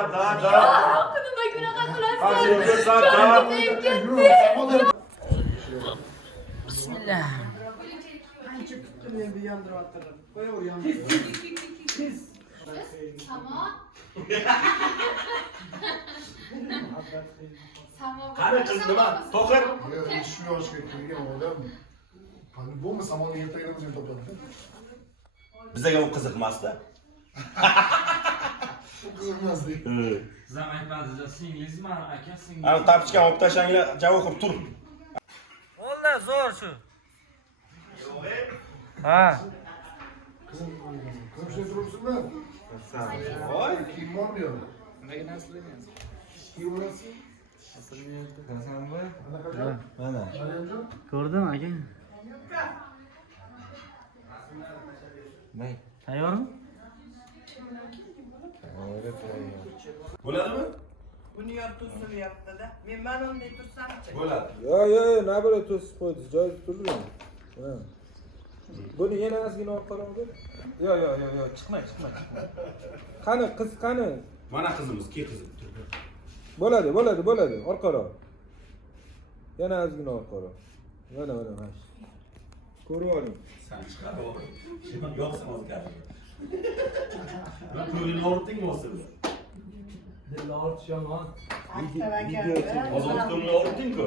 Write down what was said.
Nima bunaqa qilasan? Bismillah. Qancha kutdim endi yondiryaptilar. Qo'yaver yon. Tamom. Qani qiz nima? To'qir. Shu yoshga kelgan odam bu samolyotni ertaga o'zini topadi. Bizga u qiziqmasdi. Qiziqmasdi. Sizam aytmadingiz, singlizmi, aka singli? Ana tapishgan olib tashanglar, javob qilib tur. Bo'ldi, zo'r shu. Ha. Qizim shunday turibsizmi? Voy. Kiyim bormi yo'q? Nimaga naslimaysiz? Kiyim olasiz? Mana. Mariamjon? Ko'rdim aka. Nay, tayyormi? Bo'ladimi? Buni tursulyapti-da. Men mana unday tursam-chi. Bo'ladi. Yo, nabara to'sib qo'ydi, joyi tutilgan. Ha. Buni yana ozgina orqaroqda. Yo, chiqmay. Qani, qiz qani? Mana qizimiz, ke qizim. Bo'ladi, orqaroq. Yana ozgina orqaroq. Mana, mana. Ko'rib oling. Sen chiqar o'g'lim. Shuni yo'qsan o'zgardi. Ben ko'ngilni o'rtdingmi o'zing? Dilni ortish yomon. Ozod ko'ngilni o'rtding-ku.